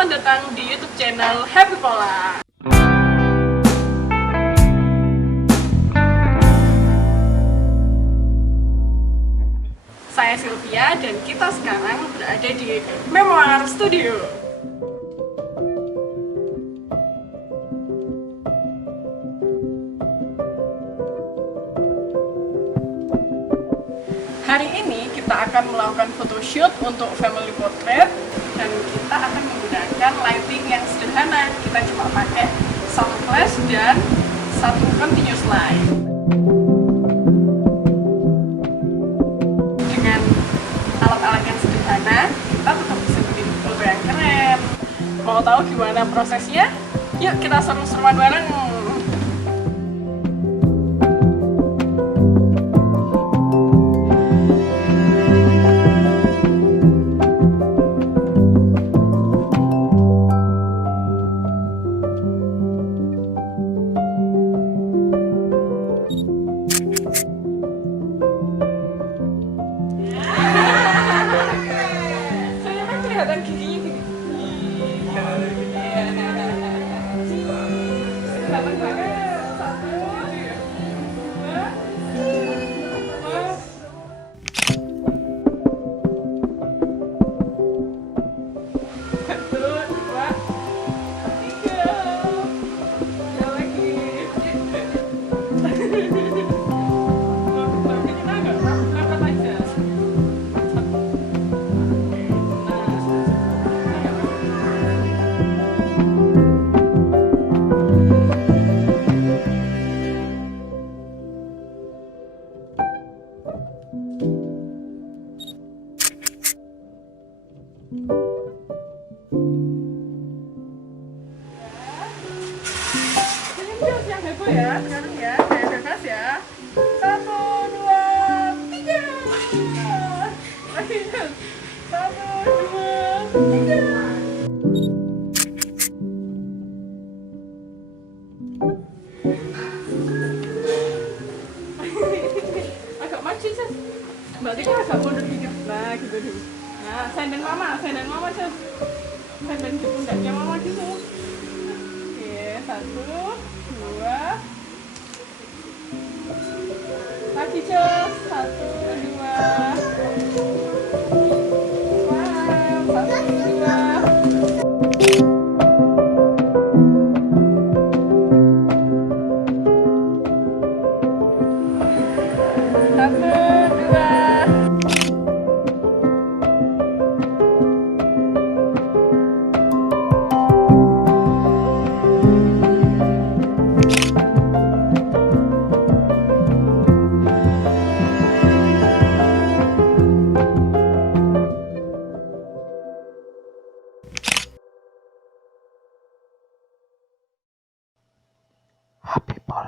Selamat datang di YouTube channel Happipolla. Saya Silvia dan kita sekarang berada di Memoir Studio. Hari ini kita akan melakukan photoshoot untuk family portrait dan kita akan menggunakan lighting yang sederhana. Kita cuma pakai sound flash dan satu continuous light. Dengan alat-alat yang sederhana, kita tetap bisa bikin foto yang keren. Mau tahu gimana prosesnya? Yuk kita seru-seruan bareng! Kelihatan giginya gini. Kelihatan banget. Satu, dua, tiga. Ya lagi. Kita agak rapat aja. Yang heboh ya, sekarang ya, saya bebas ya. 1, 2, 3. Lagi 1, 2, 3. Agak maju sih. Berarti kan agak mundur dikit. Nah, gitu dulu. Nah, senden mama sih. Senden di pundaknya mama gitu. Oke, 1, 2. Lagi jos. 1, 2. Wow, 1, 2. Happipolla.